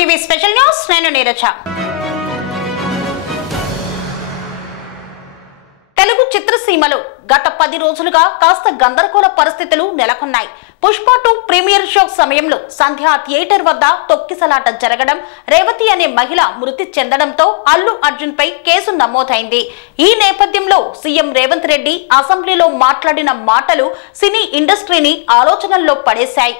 TV special news నేను నీరజ. తెలుగు చిత్రసీమలో గత 10 రోజులుగా కాస్త గందరగోళ పరిస్థితులు నెలకొన్నాయి. పుష్ప 2 ప్రీమియర్ షో సమయంలో సంధ్యా థియేటర్ వద్ద తొక్కిసలాట జరగడం, రేవతి అనే మహిళ మృతి చెందడంతో అల్లు అర్జున్ పై కేసు నమోదైంది. ఈ నేపథ్యంలో సీఎం రేవంత్ రెడ్డి అసెంబ్లీలో మాట్లాడిన మాటలు సినీ ఇండస్ట్రీని ఆలోచనల్లో పడేశాయి.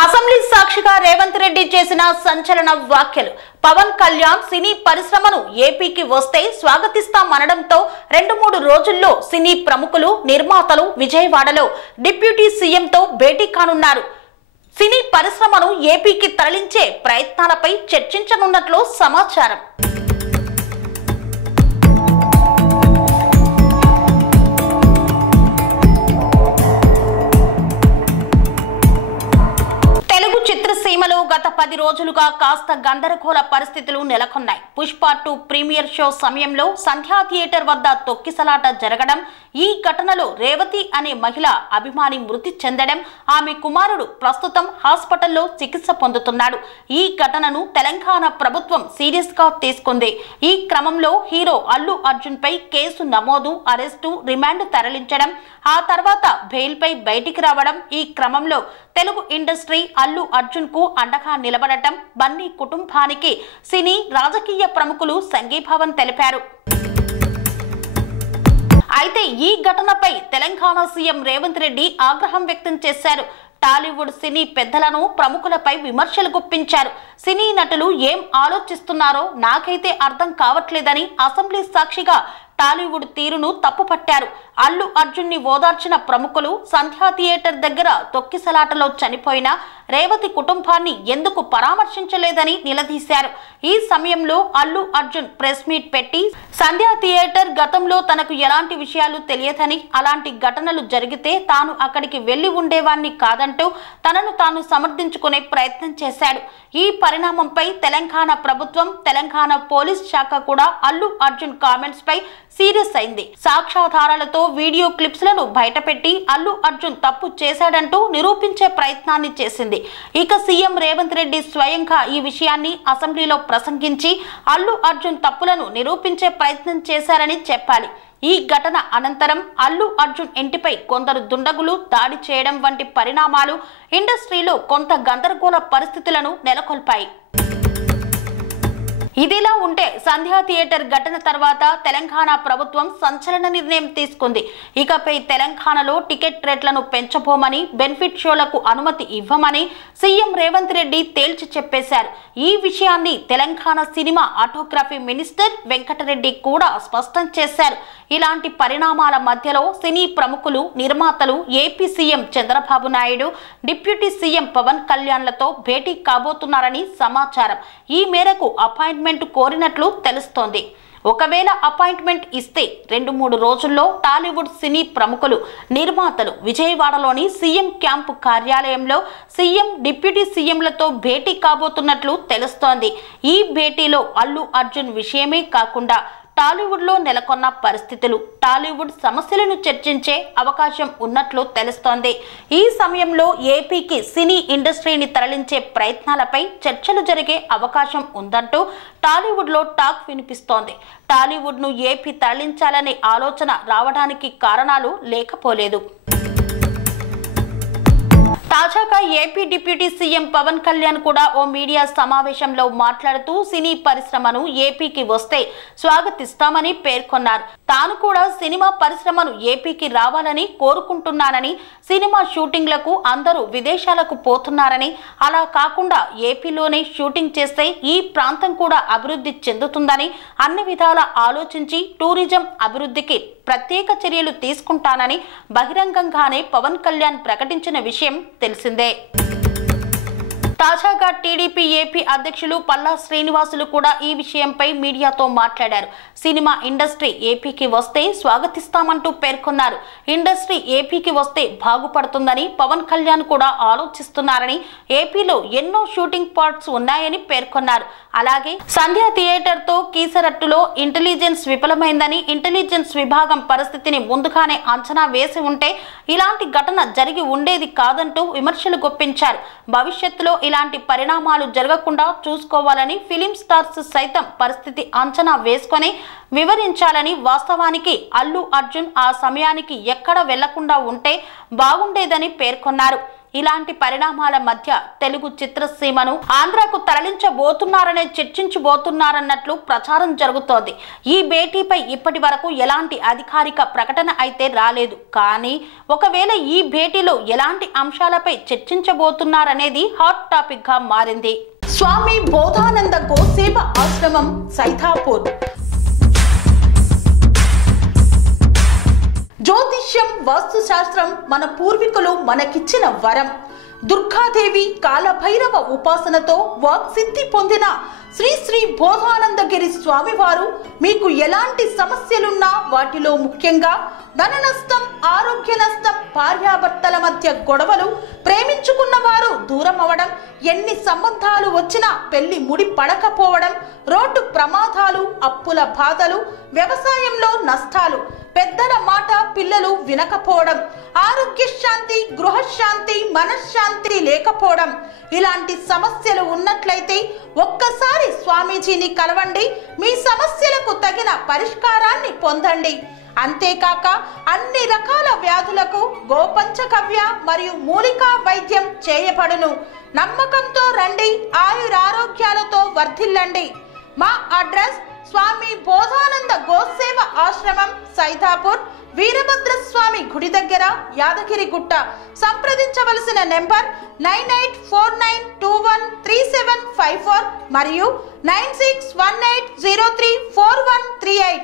అసెంబ్లీ సాక్షిగా రేవంత్ రెడ్డి చేసిన సంచలన వ్యాఖ్యలు. పవన్ కళ్యాణ్ సినీ పరిశ్రమను ఏపీకి వస్తే స్వాగతిస్తామనడంతో 2-3 రోజుల్లో సినీ ప్రముఖులు, నిర్మాతలు విజయవాడలో డిప్యూటీ సీఎంతో భేటీ కానున్నారు. సినీ పరిశ్రమను ఏపీకి తరలించే ప్రయత్నాలపై చర్చించనున్నట్లు సమాచారం. చిత్రసీమలో గత 10 రోజులుగా కాస్త గందరగోళ పరిస్థితులు నెలకొన్నాయి. పుష్ప 2 ప్రీమియర్ షో సమయంలో సంధ్యా థియేటర్ వద్ద తొక్కిసలాట జరగడం, ఈ ఘటనలో రేవతి అనే మహిళ అభిమాని మృతి చెందడం, ఆమె కుమారుడు ప్రస్తుతం హాస్పిటల్లో చికిత్స పొందుతున్నాడు. ఈ ఘటనను తెలంగాణ ప్రభుత్వం సీరియస్ గా తీసుకుంది. ఈ క్రమంలో హీరో అల్లు అర్జున్ పై కేసు నమోదు, అరెస్టు, రిమాండ్ తరలించడం, ఆ తర్వాత బెయిల్ పై బయటికి రావడం. ఈ క్రమంలో తెలుగు ఇండస్ట్రీ అల్లు అర్జున్ కు అండగా నిలబడటం, బన్నీ కుటుంబానికి సినీ రాజకీయ ప్రముఖులు సంఘీభావం తెలిపారు. అయితే ఈ ఘటనపై తెలంగాణ సీఎం రేవంత్ రెడ్డి ఆగ్రహం వ్యక్తం చేశారు. టాలీవుడ్ సినీ పెద్దలను, ప్రముఖులపై విమర్శలు గుప్పించారు. సినీ నటులు ఏం ఆలోచిస్తున్నారో నాకైతే అర్థం కావట్లేదని అసెంబ్లీ సాక్షిగా టాలీవుడ్ తీరును తప్పుపట్టారు. అల్లు అర్జున్ ని ఓదార్చిన ప్రముఖులు సంధ్యా థియేటర్ దగ్గర తొక్కిసలాటలో చనిపోయిన రేవతి కుటుంబాన్ని ఎందుకు పరామర్శించలేదని నిలదీశారు. ఈ సమయంలో అల్లు అర్జున్ ప్రెస్ మీట్ పెట్టి సంధ్యా థియేటర్ గతంలో తనకు ఎలాంటి విషయాలు తెలియదని, అలాంటి ఘటనలు జరిగితే తాను అక్కడికి వెళ్లి ఉండేవాణ్ణి కాదంటూ తనను తాను సమర్థించుకునే ప్రయత్నం చేశాడు. ఈ పరిణామంపై తెలంగాణ ప్రభుత్వం, తెలంగాణ పోలీస్ శాఖ కూడా అల్లు అర్జున్ కామెంట్స్ పై సీరియస్ అయింది. సాక్ష్యాధారాలతో వీడియో క్లిప్స్ లను బయటపెట్టి అల్లు అర్జున్ తప్పు చేశాడంటూ నిరూపించే ప్రయత్నాన్ని చేసింది. ఇక సీఎం రేవంత్ రెడ్డి స్వయంగా ఈ విషయాన్ని అసెంబ్లీలో ప్రసంగించి అల్లు అర్జున్ తప్పులను నిరూపించే ప్రయత్నం చేశారని చెప్పాలి. ఈ ఘటన అనంతరం అల్లు అర్జున్ ఇంటిపై కొందరు దుండగులు దాడి చేయడం వంటి పరిణామాలు ఇండస్ట్రీలో కొంత గందరగోళ పరిస్థితులను నెలకొల్పాయి. ఇదిలా ఉంటే సంధ్యా థియేటర్ ఘటన తర్వాత తెలంగాణ ప్రభుత్వం సంచలన నిర్ణయం తీసుకుంది. ఇకపై తెలంగాణలో టికెట్ రేట్లను పెంచబోమని, బెనిఫిట్ షోలకు అనుమతి ఇవ్వమని సీఎం రేవంత్ రెడ్డి తేల్చి చెప్పేశారు. ఈ విషయాన్ని Telangana cinematography minister Venkatareddy కూడా స్పష్టం చేశారు. ఇలాంటి పరిణామాల మధ్యలో సినీ ప్రముఖులు, నిర్మాతలు AP CM Chandrababu Naidu, deputy CM Pavan కళ్యాణ్లతో భేటీ కాబోతున్నారని సమాచారం. ఈ మేరకు అపాయింట్మెంట్ కోరినట్లు తెలుస్తోంది. ఒకవేళ అపాయింట్మెంట్ ఇస్తే 2-3 రోజుల్లో టాలీవుడ్ సినీ ప్రముఖులు, నిర్మాతలు విజయవాడలోని సీఎం క్యాంపు కార్యాలయంలో సీఎం, డిప్యూటీ సీఎంలతో భేటీ కాబోతున్నట్లు తెలుస్తోంది. ఈ భేటీలో అల్లు అర్జున్ విషయమే కాకుండా టాలీవుడ్ లో నెలకొన్న పరిస్థితులు, టాలీవుడ్ సమస్యలను చర్చించే అవకాశం ఉన్నట్లు తెలుస్తోంది. ఈ సమయంలో ఏపీకి సినీ ఇండస్ట్రీని తరలించే ప్రయత్నాలపై చర్చలు జరిగే అవకాశం ఉందంటూ టాలీవుడ్ లో టాక్ వినిపిస్తోంది. టాలీవుడ్ ను ఏపీ తరలించాలనే ఆలోచన రావడానికి కారణాలు లేకపోలేదు. తాజాగా AP deputy CM Pawan Kalyan కూడా ఓ మీడియా సమావేశంలో మాట్లాడుతూ సినీ పరిశ్రమను ఏపీకి వస్తే స్వాగతిస్తామని పేర్కొన్నారు. తాను కూడా సినిమా పరిశ్రమను ఏపీకి రావాలని కోరుకుంటున్నానని, సినిమా షూటింగ్లకు అందరూ విదేశాలకు పోతున్నారని, అలా కాకుండా ఏపీలోనే షూటింగ్ చేస్తే ఈ ప్రాంతం కూడా అభివృద్ధి చెందుతుందని, అన్ని విధాలా ఆలోచించి టూరిజం అభివృద్ధికి ప్రత్యేక చర్యలు తీసుకుంటానని బహిరంగంగానే పవన్ కళ్యాణ్ ప్రకటించిన విషయం తెలిసిందే. తాజాగా టీడీపీ ఏపీ అధ్యక్షులు పల్లా శ్రీనివాసులు కూడా ఈ విషయంపై మీడియాతో మాట్లాడారు. సినిమా ఇండస్ట్రీ ఏపీకి వస్తే స్వాగతిస్తామంటూ పేర్కొన్నారు. ఇండస్ట్రీ ఏపీకి వస్తే బాగుపడుతుందని పవన్ కళ్యాణ్ కూడా ఆలోచిస్తున్నారని, ఏపీలో ఎన్నో షూటింగ్ పార్ట్స్ ఉన్నాయని పేర్కొన్నారు. అలాగే సంధ్య థియేటర్ తో కీసరట్టులో ఇంటెలిజెన్స్ విఫలమైందని, ఇంటెలిజెన్స్ విభాగం పరిస్థితిని ముందుగానే అంచనా వేసి ఉంటే ఇలాంటి ఘటన జరిగి ఉండేది కాదంటూ విమర్శలు గుప్పించారు. భవిష్యత్తులో ఇలాంటి పరిణామాలు జరగకుండా చూసుకోవాలని ఫిలిం స్టార్స్ సైతం పరిస్థితి అంచనా వేసుకొని వివరించాలని, వాస్తవానికి అల్లు అర్జున్ ఆ సమయానికి ఎక్కడ వెళ్లకుండా ఉంటే బాగుండేదని పేర్కొన్నారు. ఇలాంటి పరిణామాల మధ్య తెలుగు చిత్రసీమను ఆంధ్రాకు తరలించబోతున్నారనే చర్చించబోతున్నారన్నట్లు ప్రచారం జరుగుతోంది. ఈ భేటీపై ఇప్పటి వరకు ఎలాంటి అధికారిక ప్రకటన అయితే రాలేదు. కానీ ఒకవేళ ఈ భేటీలో ఎలాంటి అంశాలపై చర్చించబోతున్నారనేది హాట్ టాపిక్ గా మారింది. స్వామి బోధానంద గోసేవ ఆశ్రమం సైథాపూర్. జ్యోతిష్యం, వాస్తుశాస్త్రం మన పూర్వీకులు మనకిచ్చిన వరం. దుర్గాదేవి, కాలభైరవ ఉపాసనతో వాక్సిద్ధి పొందిన శ్రీ శ్రీ బోధానందగిరి స్వామివారు మీకు ఎలాంటి సమస్యలున్నా, వాటిలో ముఖ్యంగా ధన నష్టం, ఆరోగ్య నష్టం, భార్యాభర్తల మధ్య గొడవలు, ప్రేమించుకున్న వారు దూరం అవడం, ఎన్ని సంబంధాలు వచ్చినా పెళ్లి ముడి పడకపోవడం, రోడ్డు ప్రమాదాలు, అప్పుల బాధలు, వ్యవసాయంలో నష్టాలు, పెద్దల మాట పిల్లలు వినకపోవడం, ఆరోగ్య శాంతి, గృహశాంతి, మనశ్శాంతి లేకపోవడం, ఇలాంటి సమస్యలు ఉన్నట్లయితే ఒక్కసారి స్వామీజీని కలవండి. మీ సమస్యలకు తగిన పరిష్కారాన్ని పొందండి. అంతేకాక అన్ని రకాల వ్యాధులకు గోపంచగవ్య మరియు మూలికా వైద్యం చేయబడును. నమ్మకంతో రండి, ఆయురారోగ్యాలతో వర్ధిల్లండి. మా అడ్రస్ స్వామి బోధానంద గోసేవ ఆశ్రమం, సైథాపూర్, వీరభద్రస్వామి గుడి దగ్గర, యాదగిరిగుట్ట. సంప్రదించవలసిన నెంబర్ 9849213754 మరియు 9618034138.